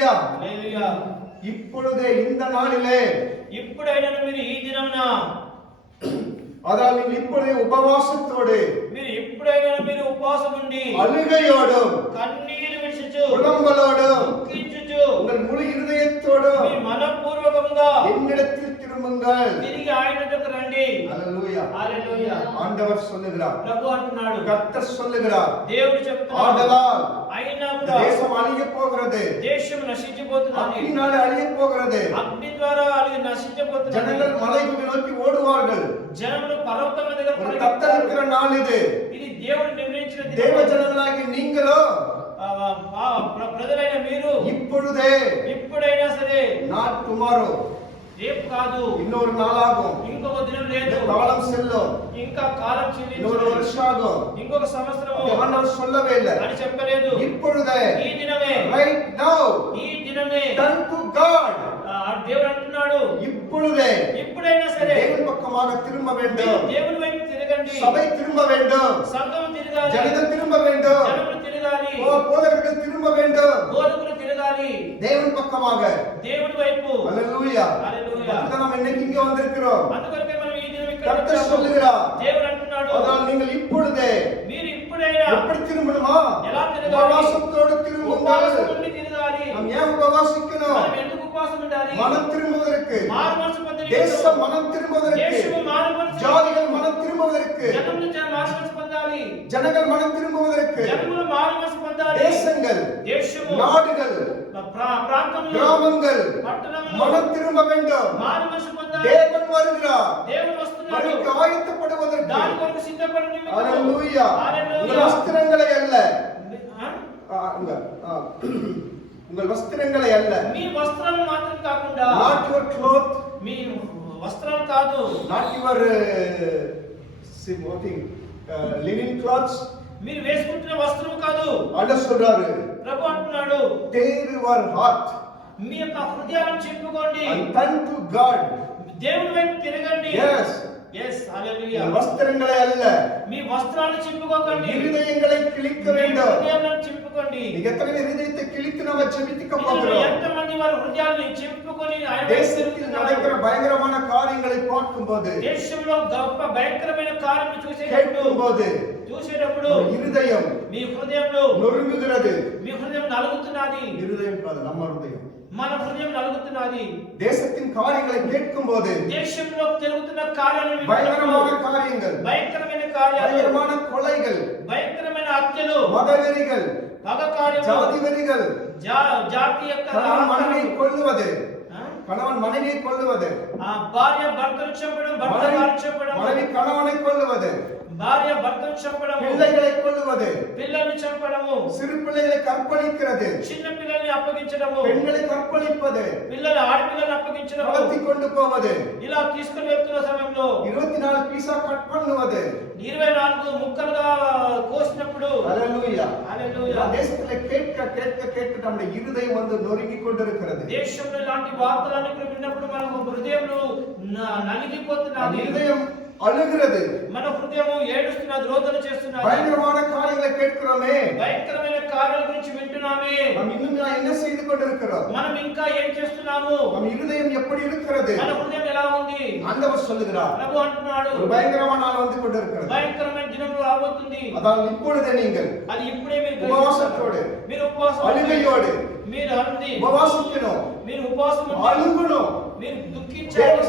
హల్లెలూయా. హల్లెలూయా. ఇప్పుడే ఇంద నాளிలే, ఇప్పుడైనా మీరు ఈ దినమున, அதாவது நீங்கள் இப்பொழுதே உபவாசத்தோடு, మీరు ఇప్పుడైనా మీరు ఉపవాసం ఉండి, அழுகையோடு, కన్నీరు విడిచుచు, புலம்பலோடு, దుఃఖించుచు, உங்கள் முழு இருதயத்தோடு మీ మనఃపూర్వకంగా என்னிடத்தில் திரும்புங்கள். తిరిగి ఆయన దగ్గరకు రండి. హల్లెలూయా. హల్లెలూయా. ஆண்டவர் சொல்லுகிறார், ప్రభు అంటున్నాడు, கர்த்தர் சொல்லுகிறார், దేవుడు చెప్తున్నాడు, ஆதலால் అయినా இந்த కూడా தேசம் அழிய போகிறது, దేశం నశించిపోతున్నది, அக்னினாலே அழிய போகிறது, అగ్ని ద్వారా అది నశించిపోతున్నది, ஜனங்கள் மலைகளை நோக்கி ஓடுவார்கள். జనములు పర్వతముల దగ్గర ஒரு పరిగెత్తారు. கர்த்தருக்கிற நாள் இது. ఇది దేవుడు నిర్ణయించిన தேவ దినం. ஜனங்களாகி நீங்களோ ప్రజలైన మీరు இப்பொழுதே, ఇప్పుడైనా సరే, not tomorrow, రేపు కాదు, இன்னொரு நாளாகும், ఇంకొక దినం లేదు, காலம் செல்லும், ఇంకా కాలం இன்னொரு చెల్లించు, வருஷம் ஆகும். ఇంకొక సంవత్సరము ஆண்டவர் சொல்லவே இல்லை. అని చెప్పలేదు. இப்பொழுதே, ఈ దినమే, right now, ఈ దినమే, turn to God. దేవుడు అంటున్నాడు, இப்பொழுதே ఇప్పుడైనా సరే தேவன் பக்கமாக திரும்ப మీరు வேண்டும். దేవుని వైపు తిరగండి. சபை திரும்ப வேண்டும், సంఘం తిరగాలి, ஜனங்கள் திரும்ப வேண்டும், జనములు తిరగాలి, போதகர்கள் திரும்ப வேண்டும், బోధకులు తిరగాలి தேவன் பக்கமாக. దేవుని వైపు. ஹல்லேலூயா. హల్లెలూయా. அதுதான் நாம் இன்னைக்கு இங்க வந்திருக்கிறோம். అందుకొరకే మనం ఈ దినం ఇక్కడ கர்த்தர் వచ్చాము. சொல்லுகிறார், దేవుడు అంటున్నాడు, அதனால் நீங்கள் இப்பொழுதே మీరు ఇప్పుడైనా எப்படி திரும்பணுமா? ఎలా తిరగాలి? உபவாசத்தோடு ఉపవాసం திரும்புங்கள். ఉండి తిరగాలి. நாம் ஏன் உபவாசிக்கணும்? మనం ఎందుకు ఉపవాసం ఉండాలి? மனம் திரும்புவதற்கு, మారు మనసు పొందడానికి, தேசம் மனம் திரும்புவதற்கு, దేశము మారు మనసు, ஜாதிகள் மனம் திரும்புவதற்கு, జనములు మారు మనసు పొందాలి, ஜனங்கள் மனம் திரும்புவதற்கு, జనములు మారు మనసు పొందాలి, தேசங்கள், దేశము, நாடுகள், ప్రాంతములు, கிராமங்கள் పట్టణములు மனம் திரும்ப வேண்டும். మారు మనసు పొందాలి. தேவன் வருகிறார், దేవుడు వస్తున్నాడు, அதற்கு ஆயத்தப்படுவதற்கு. దాని కొరకు సిద్ధపడి నిమిత్తం. ஹல்லேலூயா. హల్లెలూయా. உங்கள் வஸ்திரங்களை அல்ல, ఆ? உங்கள் வஸ்திரங்களை அல்ல, మీ వస్త్రాలు మాత్రం కాకుండా, not your cloth, మీ వస్త్రాలు కాదు, not your linen cloths. మీరు వేసుకుంటున్న వస్త్రం కాదు. ஆண்டவர் சொல்றாரு, ప్రభు అంటున్నాడు, tear your heart మీ యొక్క హృదయాలను చెప్పుకోండి, and turn to God. దేవుని వైపు తిరగండి. Yes. yes హల్లెలూయా. உங்கள் வஸ்திரங்களை அல்ல, మీ వస్త్రాలను చెప్పుకోకండి, இருதயங்களை கிழிக்க வேண்டும். హృదయాలను చెప్పుకోండి. நீங்க எத்தனை பேர் இருதயத்தை கிழித்து நம்ம ஜெபிக்க మీలో போகிறோம்? ఎంతమంది వారి హృదయాలను చెప్పుకొని ఆయన వైపు தேசத்தில் తిరుగుతున్నారు? நடக்கிற பயங்கரமான காரியங்களை பார்க்கும்போது, దేశంలో గొప్ప భయంకరమైన కార్యము చూసేటప్పుడు கேட்கும்போது இருதயம் మీ హృదయంలో நொறுங்குகிறது. మీ హృదయం నలుగుతున్నది. இருதயம் కాదు, நம்ம హృదయం. మన హృదయం నలుగుతున్నది. தேசத்தின் காரியங்களை கேட்கும்போது, దేశంలో జరుగుతున్న కార్యాలను பயங்கரமான காரியங்கள், భయంకరమైన కార్యాలు, பயங்கரமான கொலைகள், భయంకరమైన హత్యలు, மதவெறிகள், పగ కార్యములు, ஜாதி வெறிகள், జాతి యొక్క கணவன் மனைவியை கொல்லுவது, ఆ? கணவன் மனைவியை கொல்லுவது, భార్య భర్తను చంపడం, భర్త భార్య చంపడం, மனைவி கணவனை கொல்லுவது, భార్య భర్తను చంపడము, பிள்ளைகளை கொல்லுவது, పిల్లల్ని చంపడము, சிறு பிள்ளைகளை கற்பழிக்கிறது, చిన్న పిల్లల్ని అప్పగించడము, பெண்களை కற்பழிப்பது, పిల్లలు ఆడపిల్లల్ని అప్పగించడము, கடத்தி கொண்டு போவது, ఇలా తీసుకుని వెళ్తున్న సమయంలో 24 பீஸா கட் பண்ணுவது. 24 ముక్కలుగా కోసినప్పుడు ஹல்லேலூயா. హల్లెలూయా. தேசத்துல கேட்க கேட்க கேட்க நம்முடைய இருதயம் வந்து நொறுங்கி கொண்டிருக்கிறது. దేశంలో ఇలాంటి వార్తలన్నీ విన్నప్పుడు మనకు హృదయంలో அந்த నలిగిపోతున్నది, இருதயம் அழுகிறது. మన హృదయం ఏడుస్తున్నది, రోదన చేస్తున్నది. பயங்கரமான காரியங்களை கேட்கிறோமே, భయంకరమైన కార్యాల గురించి వింటున్నామే, நாம் இன்னும் என்ன செய்து கொண்டிருக்கிறோம்? మనం ఇంకా ఏం చేస్తున్నాము? நம் இருதயம் எப்படி இருக்கிறது? మన హృదయం ఎలా ఉంది? ஆண்டவர் சொல்லுகிறார், ప్రభు అంటున్నాడు, ஒரு பயங்கரமான நாள் வந்து கொண்டிருக்கிறது. భయంకరమైన దినం రాబోతుంది. அதான் இப்பொழுதே நீங்கள் అది ఇప్పుడే మీరు உபவாசத்தோடு, మీరు ఉపవాసం அழுகையோடு మీరు అంది உபவாசிக்கணும், మీరు ఉపవాసం ఉండి அழுகணும், మీరు தேவ దుఃఖించాలి,